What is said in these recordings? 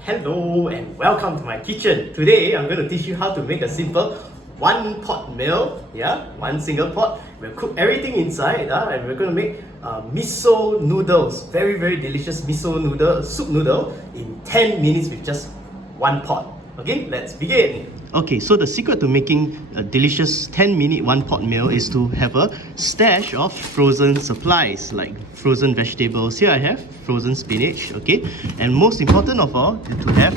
Hello and welcome to my kitchen. Today I'm going to teach you how to make a simple one pot meal. Yeah, one single pot. We'll cook everything inside and we're going to make miso noodles. Very delicious miso noodle, soup noodle in 10 minutes with just one pot. Okay, let's begin. Okay, so the secret to making a delicious 10-minute one-pot meal is to have a stash of frozen supplies like frozen vegetables. Here I have frozen spinach, okay? And most important of all, to have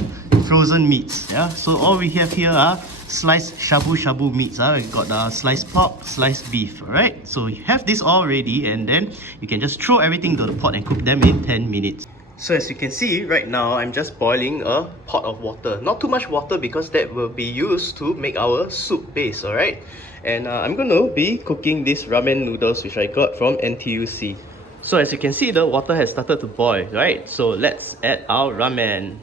frozen meats. Yeah, so all we have here are sliced shabu meats. We've got sliced pork, sliced beef, alright? So you have this all ready and then you can just throw everything to the pot and cook them in 10 minutes. So as you can see, right now I'm just boiling a pot of water. Not too much water because that will be used to make our soup base, alright? And I'm going to be cooking these ramen noodles which I got from NTUC. So as you can see, the water has started to boil, right? So let's add our ramen.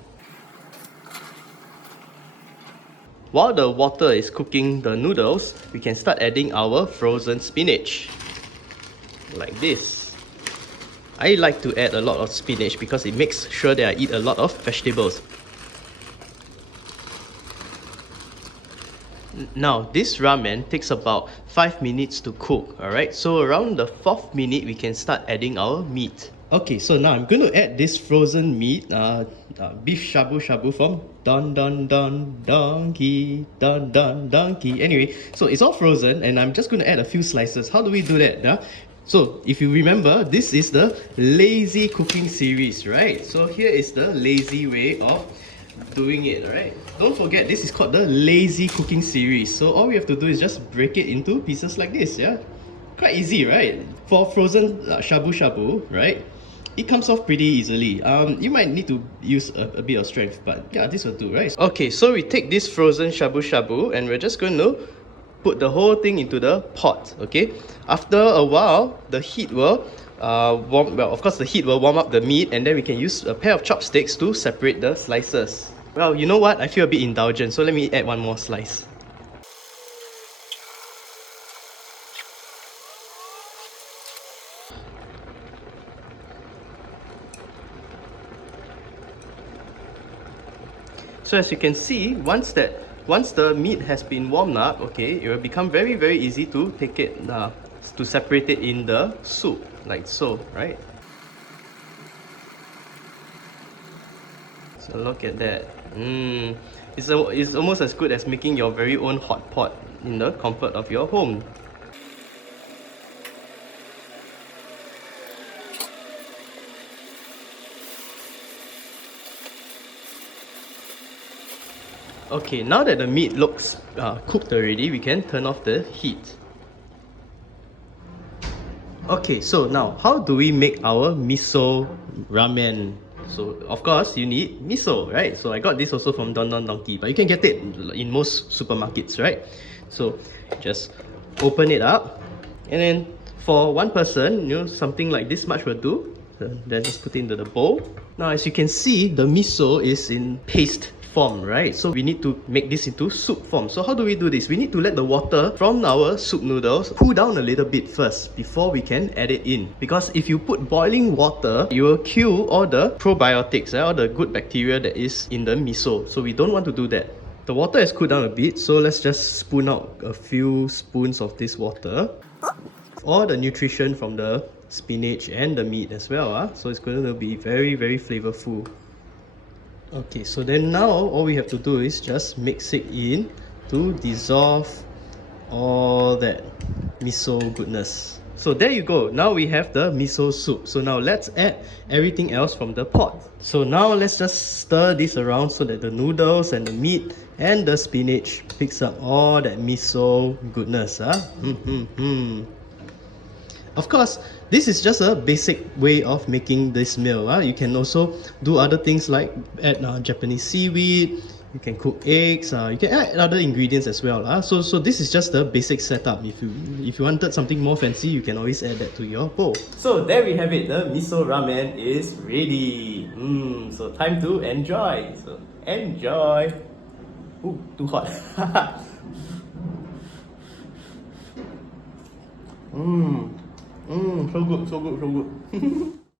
While the water is cooking the noodles, we can start adding our frozen spinach. Like this. I like to add a lot of spinach because it makes sure that I eat a lot of vegetables. Now, this ramen takes about 5 minutes to cook, alright? So around the 4th minute, we can start adding our meat. Okay, so now I'm going to add this frozen meat, beef shabu from Donkey. Anyway, so it's all frozen and I'm just going to add a few slices. How do we do that? So if you remember, this is the lazy cooking series, right? So here is the lazy way of doing it, alright? Don't forget, this is called the lazy cooking series. So all we have to do is just break it into pieces like this, yeah? Quite easy, right? For frozen shabu, right? It comes off pretty easily. You might need to use a bit of strength, but yeah, this will do, right? Okay, so we take this frozen shabu and we're just going to put the whole thing into the pot, okay? After a while, the heat will the heat will warm up the meat and then we can use a pair of chopsticks to separate the slices. Well, you know what? I feel a bit indulgent, so let me add one more slice. So as you can see, once the meat has been warmed up, okay, it will become very easy to take it, to separate it in the soup, like so, right? So look at that. It's almost as good as making your very own hot pot in the comfort of your home. Okay, now that the meat looks cooked already, we can turn off the heat. Okay, so now how do we make our miso ramen? So of course you need miso, right? So I got this also from Donkey, but you can get it in most supermarkets, right? So just open it up, and then for one person, something like this much will do. Then just put it into the bowl. Now as you can see, the miso is in paste form, right? So we need to make this into soup form. So how do we do this? We need to let the water from our soup noodles cool down a little bit first before we can add it in. Because if you put boiling water, you will kill all the probiotics, all the good bacteria that is in the miso. So we don't want to do that. The water has cooled down a bit, so let's just spoon out a few spoons of this water. All the nutrition from the spinach and the meat as well. So it's going to be very flavorful. Okay, so then now all we have to do is just mix it in to dissolve all that miso goodness. So there you go. Now we have the miso soup. So now let's add everything else from the pot. So now let's just stir this around so that the noodles and the meat and the spinach picks up all that miso goodness. Of course, this is just a basic way of making this meal. You can also do other things like add Japanese seaweed, you can cook eggs, you can add other ingredients as well. So this is just the basic setup. If you wanted something more fancy, you can always add that to your bowl. So there we have it. The miso ramen is ready. So time to enjoy. So enjoy. Ooh, too hot. So good.